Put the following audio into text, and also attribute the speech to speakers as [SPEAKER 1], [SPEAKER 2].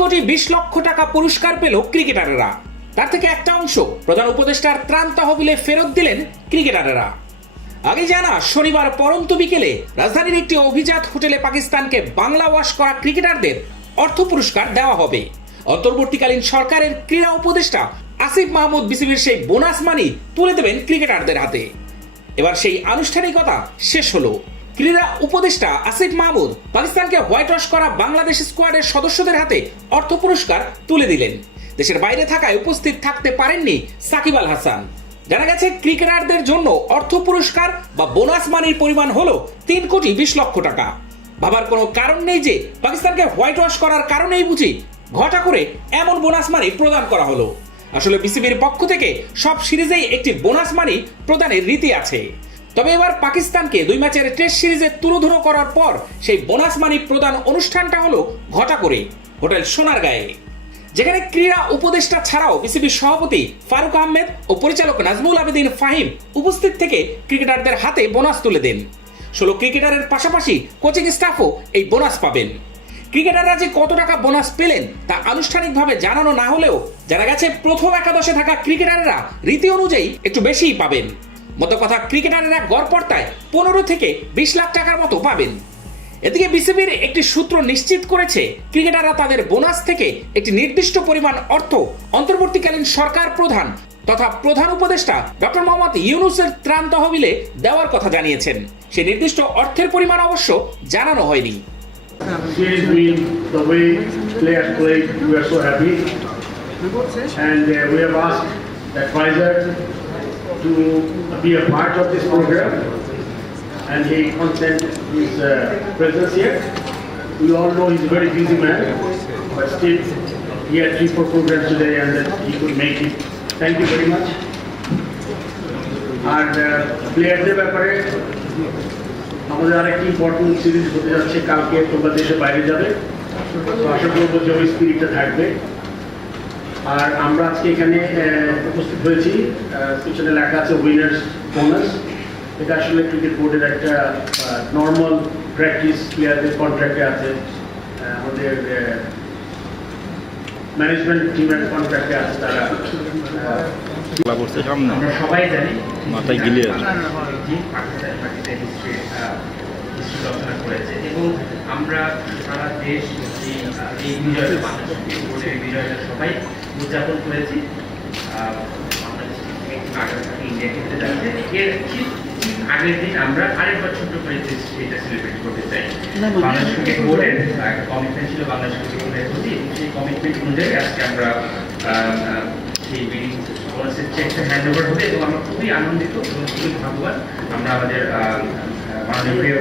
[SPEAKER 1] কোটি বিশ লক্ষ টাকা পুরস্কার পেল ক্রিকেটাররা। তার থেকে একটা অংশ প্রধান উপদেষ্টার ত্রাণ তহবিলে ফেরত দিলেন ক্রিকেটাররা। আগে জানা, শনিবার পরন্ত বিকেলে রাজধানীর একটি অভিজাত হোটেলে পাকিস্তানকে বাংলা ওয়াশ করা ক্রিকেটারদের অর্থ পুরস্কার দেওয়া হবে। অন্তর্বর্তীকালীন সরকারের ক্রীড়া উপদেষ্টা আসিফ মাহমুদ বিসিবির সেই বোনাস মানি তুলে দেবেন ক্রিকেটারদের হাতে। এবার সেই আনুষ্ঠানিকতা শেষ হলো। ক্রীড়া উপদেষ্টা আসিফ মাহমুদ পাকিস্তানকে হোয়াইট ওয়াশ করা বাংলাদেশ স্কোয়াডের সদস্যদের হাতে অর্থ পুরস্কার তুলে দিলেন। দেশের বাইরে থাকায় উপস্থিত থাকতে পারেননি সাকিব আল হাসান। জানা গেছে, ক্রিকেটারদের জন্য অর্থ পুরস্কার বা বোনাস মানির পরিমাণ হলো তিন কোটি বিশ লক্ষ টাকা। ভাবার কোনো কারণ নেই যে পাকিস্তানকে হোয়াইট ওয়াশ করার কারণেই বুঝি ঘটা করে এমন বোনাস মানি প্রদান করা হলো। আসলে বিসিবির পক্ষ থেকে সব সিরিজেই একটি বোনাস মানি প্রদানের রীতি আছে। তবে এবার পাকিস্তানকে দুই ম্যাচের টেস্ট সিরিজে তুলোধুনো করার পর সেই বোনাস মানি প্রদান অনুষ্ঠানটা হলো ঘটা করে হোটেল সোনার সোনারগাঁয়ে। যেখানে ক্রীড়া উপদেষ্টা ছাড়াও বিসিবির সভাপতি ফারুক আহমেদ ও পরিচালক নাজমুল আবেদিন ফাহিম উপস্থিত থেকে ক্রিকেটারদের হাতে বোনাস তুলে দেন। ষোলো ক্রিকেটারের পাশাপাশি কোচিং স্টাফও এই বোনাস পাবেন। ক্রিকেটাররা যে কত টাকা বোনাস পেলেন তা আনুষ্ঠানিকভাবে জানানো না হলেও জানা গেছে প্রথম একাদশে থাকা ক্রিকেটাররা রীতি অনুযায়ী একটু বেশিই পাবেন। মতো কথা ক্রিকেটাররা গড়পড়তায় পনেরো থেকে বিশ লাখ টাকার মতো পাবেন। এদিকে বিসিবির একটি সূত্র নিশ্চিত করেছে ক্রিকেটাররা তাদের বোনাস থেকে একটি নির্দিষ্ট পরিমাণ অর্থ অন্তর্বর্তীকালীন সরকার প্রধান তথা প্রধান উপদেষ্টা ডক্টর মোহাম্মদ ইউনুসের ত্রাণ তহবিলে দেওয়ার কথা জানিয়েছেন। সে নির্দিষ্ট অর্থের পরিমাণ অবশ্য জানানো হয়নি.
[SPEAKER 2] And uh, we have asked to be a part of this program. And he consent his uh, presence here. We all know he's a very busy man, but still he had three, four programs today and that he could make it. Thank you very much. আর প্লেয়ারদের ব্যাপারে আমাদের আরেকটি important series হতে যাচ্ছে কালকে তোমরা দেশের বাইরে যাবে তো আশা করবো যে ওই স্পিরিটটা থাকবে আর আমরা আজকে এখানে উপস্থিত হয়েছি। পিছনে লেখা আছে উইনার্স বোনাস এটা আসলে ক্রিকেট বোর্ডের একটা নর্মাল প্র্যাকটিস প্লেয়ারদের কন্ট্রাক্টে আছে। আমাদের ম্যানেজমেন্ট টিমের কন্ট্রাক্টে আছে তারা।
[SPEAKER 3] আমরা সবাই জানি।
[SPEAKER 4] মাথায় আছে।
[SPEAKER 3] এবং আমরা সারা দেশ এই বিজয়টা বিজয়টা সবাই উদযাপন করেছি। এর ঠিক আগের দিন আমরা আরেকবার ছোট্ট করে এটা সেলিব্রেট করতে চাই। কমিটমেন্ট ছিল প্রতি। এবং সেই কমিটমেন্ট অনুযায়ী আজকে আমরা সেই চেকটা হ্যান্ড ওভার হবে এবং আমরা খুবই আনন্দিত এবং খুবই ভাগ্যবান আমরা আমাদের মাননীয়